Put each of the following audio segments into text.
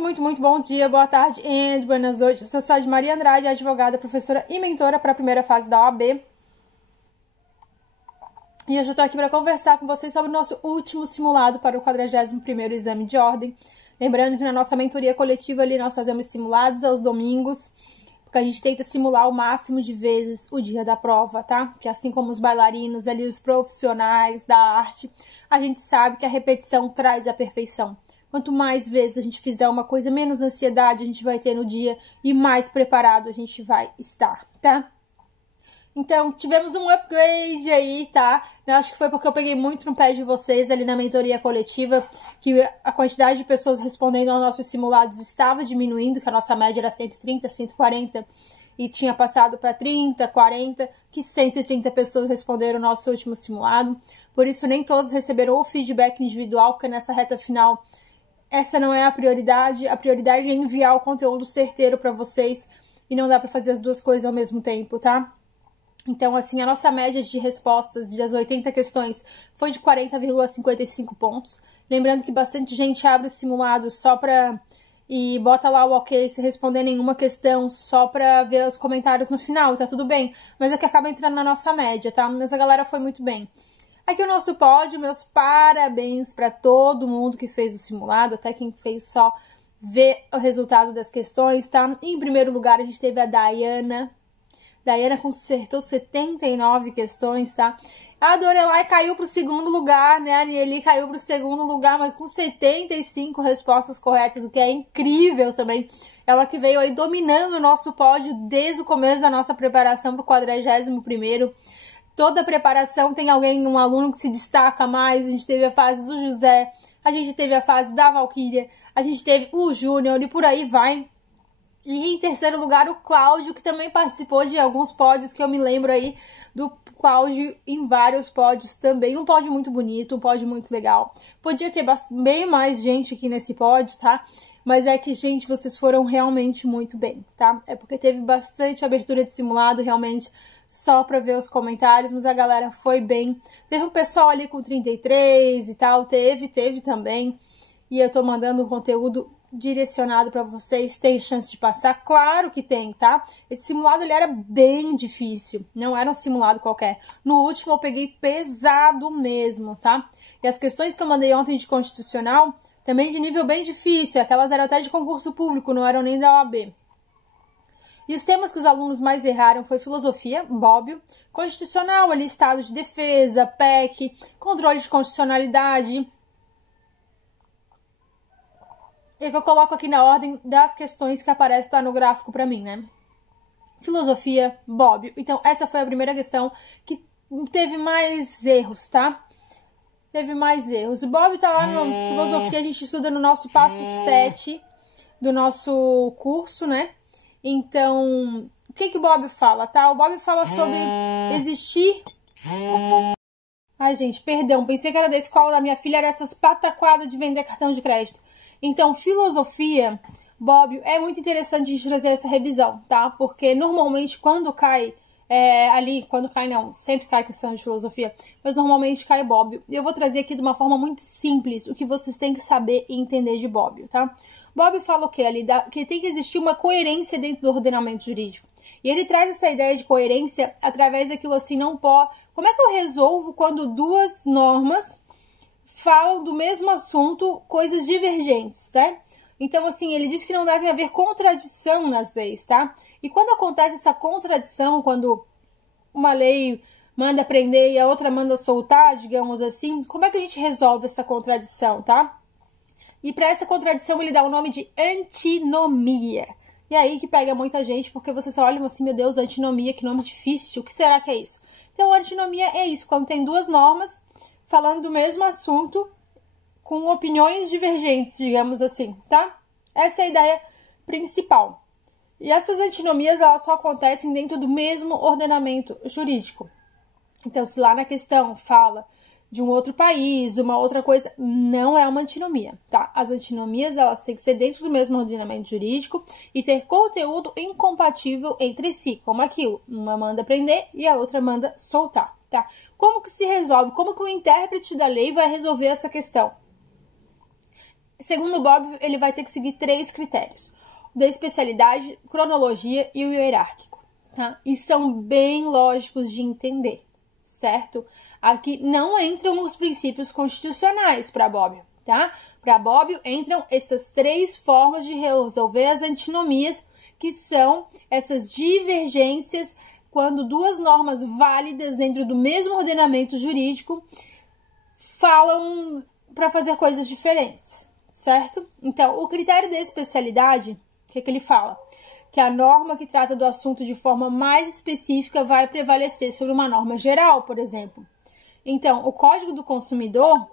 muito bom dia, boa tarde e buenas noites. Eu sou a Maria Andrade, advogada, professora e mentora para a primeira fase da OAB. E hoje eu tô aqui para conversar com vocês sobre o nosso último simulado para o 41º exame de ordem. Lembrando que na nossa mentoria coletiva ali nós fazemos simulados aos domingos, porque a gente tenta simular o máximo de vezes o dia da prova, tá? Que assim como os bailarinos ali, os profissionais da arte, a gente sabe que a repetição traz a perfeição. Quanto mais vezes a gente fizer uma coisa, menos ansiedade a gente vai ter no dia e mais preparado a gente vai estar, tá? Então, tivemos um upgrade aí, tá? Eu acho que foi porque eu peguei muito no pé de vocês ali na mentoria coletiva, que a quantidade de pessoas respondendo aos nossos simulados estava diminuindo, que a nossa média era 130, 140, e tinha passado para 30, 40, que 130 pessoas responderam o nosso último simulado. Por isso, nem todos receberam o feedback individual, porque nessa reta final, essa não é a prioridade é enviar o conteúdo certeiro para vocês, e não dá para fazer as duas coisas ao mesmo tempo, tá? Então, assim, a nossa média de respostas das 80 questões foi de 40,55 pontos. Lembrando que bastante gente abre o simulado só pra... e bota lá o ok se responder nenhuma questão só pra ver os comentários no final, tá tudo bem. Mas é que acaba entrando na nossa média, tá? Mas a galera foi muito bem. Aqui o nosso pódio, meus parabéns pra todo mundo que fez o simulado, até quem fez só ver o resultado das questões, tá? Em primeiro lugar, a gente teve a Dayana. Dayana consertou 79 questões, tá? A Dorelai caiu para o segundo lugar, né? A Nieli caiu para o segundo lugar, mas com 75 respostas corretas, o que é incrível também. Ela que veio aí dominando o nosso pódio desde o começo da nossa preparação para o 41º. Toda preparação tem alguém, um aluno que se destaca mais. A gente teve a fase do José, a gente teve a fase da Valquíria, a gente teve o Júnior e por aí vai. E em terceiro lugar, o Cláudio, que também participou de alguns pódios, que eu me lembro aí do Cláudio em vários pódios também. Um pódio muito bonito, um pódio muito legal. Podia ter bem mais gente aqui nesse pódio, tá? Mas é que, gente, vocês foram realmente muito bem, tá? É porque teve bastante abertura de simulado, realmente, só pra ver os comentários, mas a galera foi bem. Teve um pessoal ali com 33 e tal, teve também. E eu tô mandando um conteúdo direcionado para vocês. Tem chance de passar? Claro que tem, tá? Esse simulado ele era bem difícil, não era um simulado qualquer. No último eu peguei pesado mesmo, tá? E as questões que eu mandei ontem de constitucional, também de nível bem difícil, aquelas eram até de concurso público, não eram nem da OAB. E os temas que os alunos mais erraram foi filosofia, Bobbio, constitucional, ali estado de defesa, PEC, controle de constitucionalidade. E que eu coloco aqui na ordem das questões que aparece lá no gráfico pra mim, né? Filosofia, Bobbio. Então, essa foi a primeira questão que teve mais erros, tá? Teve mais erros. O Bobbio tá lá no filosofia, a gente estuda no nosso passo 7 do nosso curso, né? Então, o que que o Bobbio fala, tá? O Bobbio fala sobre existir... Ai, gente, perdão. Pensei que era da escola da minha filha, era essas pataquadas de vender cartão de crédito. Então, filosofia, Bobbio, é muito interessante a gente trazer essa revisão, tá? Porque normalmente quando cai quando cai não, sempre cai questão de filosofia, mas normalmente cai Bobbio. E eu vou trazer aqui de uma forma muito simples o que vocês têm que saber e entender de Bobbio, tá? Bobbio fala o quê? Que tem que existir uma coerência dentro do ordenamento jurídico. E ele traz essa ideia de coerência através daquilo assim, não pode... Como é que eu resolvo quando duas normas falam do mesmo assunto, coisas divergentes, tá? Então, assim, ele diz que não deve haver contradição nas leis, tá? E quando acontece essa contradição, quando uma lei manda prender e a outra manda soltar, digamos assim, como é que a gente resolve essa contradição, tá? E para essa contradição ele dá o nome de antinomia. E aí que pega muita gente, porque vocês só olham assim, meu Deus, antinomia, que nome difícil, o que será que é isso? Então, antinomia é isso, quando tem duas normas falando do mesmo assunto, com opiniões divergentes, digamos assim, tá? Essa é a ideia principal. E essas antinomias, elas só acontecem dentro do mesmo ordenamento jurídico. Então, se lá na questão fala de um outro país, uma outra coisa, não é uma antinomia, tá? As antinomias, elas têm que ser dentro do mesmo ordenamento jurídico e ter conteúdo incompatível entre si, como aquilo. Uma manda prender e a outra manda soltar. Tá? Como que se resolve? Como que o intérprete da lei vai resolver essa questão? Segundo o Bobbio, ele vai ter que seguir 3 critérios: o da especialidade, cronologia e o hierárquico, tá? E são bem lógicos de entender, certo? Aqui não entram os princípios constitucionais para Bobbio, tá? Para Bobbio entram essas 3 formas de resolver as antinomias, que são essas divergências quando 2 normas válidas dentro do mesmo ordenamento jurídico falam para fazer coisas diferentes, certo? Então, o critério de especialidade, o que ele fala? Que a norma que trata do assunto de forma mais específica vai prevalecer sobre uma norma geral, por exemplo. Então, o Código do Consumidor,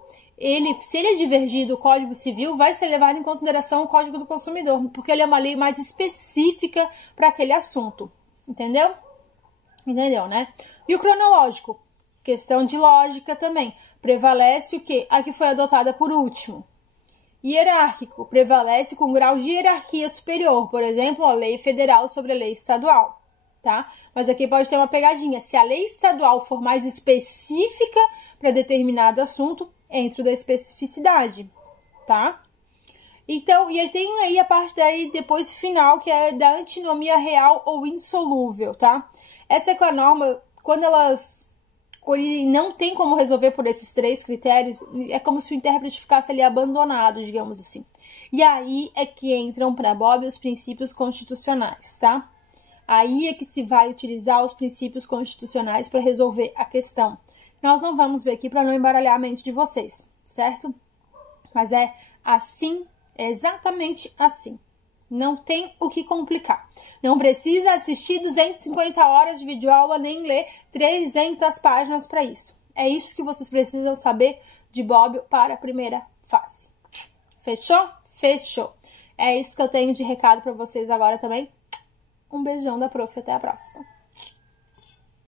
se ele divergir do Código Civil, vai ser levado em consideração o Código do Consumidor, porque ele é uma lei mais específica para aquele assunto, entendeu? Entendeu, né? E o cronológico, questão de lógica também, prevalece o quê? A que foi adotada por último. Hierárquico, prevalece com grau de hierarquia superior, por exemplo, a lei federal sobre a lei estadual, tá? Mas aqui pode ter uma pegadinha: se a lei estadual for mais específica para determinado assunto, entra da especificidade, tá? Então, e aí tem aí a parte daí depois final, que é da antinomia real ou insolúvel, tá? Essa é com a norma, quando não tem como resolver por esses 3 critérios, é como se o intérprete ficasse ali abandonado, digamos assim. E aí é que entram para Bobbio os princípios constitucionais, tá? Aí é que se vai utilizar os princípios constitucionais para resolver a questão. Nós não vamos ver aqui para não embaralhar a mente de vocês, certo? Mas é assim, é exatamente assim. Não tem o que complicar. Não precisa assistir 250 horas de videoaula nem ler 300 páginas para isso. É isso que vocês precisam saber de Bobbio para a primeira fase. Fechou? Fechou. É isso que eu tenho de recado para vocês agora também. Um beijão da prof. Até a próxima.